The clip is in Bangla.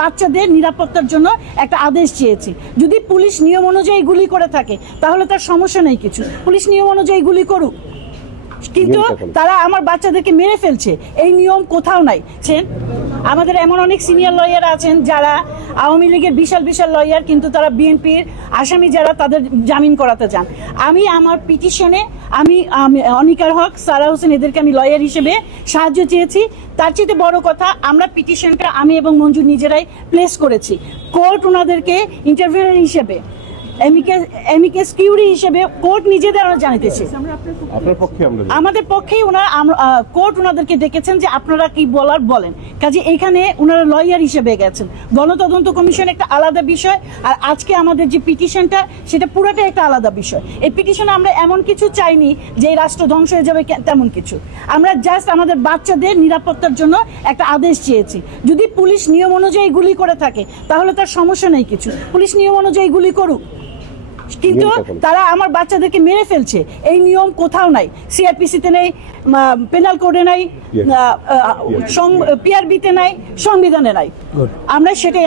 বাচ্চাদের নিরাপত্তার জন্য একটা আদেশ চেয়েছি। যদি পুলিশ নিয়ম অনুযায়ী গুলি করে থাকে তাহলে তার সমস্যা নেই কিছু, পুলিশ নিয়ম অনুযায়ী গুলি করুক, কিন্তু তারা আমার বাচ্চাদেরকে মেরে ফেলছে, এই নিয়ম কোথাও নাই। আমাদের এমন অনেক সিনিয়র লয়ার আছেন যারা আওয়ামী লীগের বিশাল বিশাল লয়ার, কিন্তু তারা বিএনপির আসামি যারা তাদের জামিন করাতে চান। আমি আমার পিটিশনে আমি অনিকার হক, সারা হোসেন, এদেরকে আমি লয়ার হিসেবে সাহায্য চেয়েছি। তার চেয়ে বড় কথা, আমরা পিটিশনটা আমি এবং মঞ্জু নিজেরাই প্লেস করেছি। কোর্ট ওনাদেরকে ইন্টারভিউয়ার হিসেবে, এমিকেস কিউরি হিসেবে কোর্ট নিজেদের জানাইতেছে, আমাদের পক্ষেই কোর্ট ওনাদেরকে ডেকেছেন যে আপনারা কি বলার বলেন। কাজে এখানে ওনারা লয়ার হিসেবে গেছেন। গণতদন্ত কমিশন একটা আলাদা বিষয়, আর আজকে আমাদের যে পিটিশনটা সেটা পুরোটাই একটা আলাদা বিষয়। এই পিটিশনে আমরা এমন কিছু চাইনি যে এই রাষ্ট্র ধ্বংস হয়ে যাবে, তেমন কিছু। আমরা জাস্ট আমাদের বাচ্চাদের নিরাপত্তার জন্য একটা আদেশ চেয়েছি। যদি পুলিশ নিয়ম অনুযায়ী গুলি করে থাকে তাহলে তার সমস্যা নেই কিছু, পুলিশ নিয়ম অনুযায়ী গুলি করুক, কিন্তু তারা আমার বাচ্চাদেরকে মেরে ফেলছে, এই নিয়ম কোথাও নাই। সিআরপিসিতে নেই, পেনাল কোডে নাই, পিআরবিতে নাই, সংবিধানে নাই। আমরা সেটাই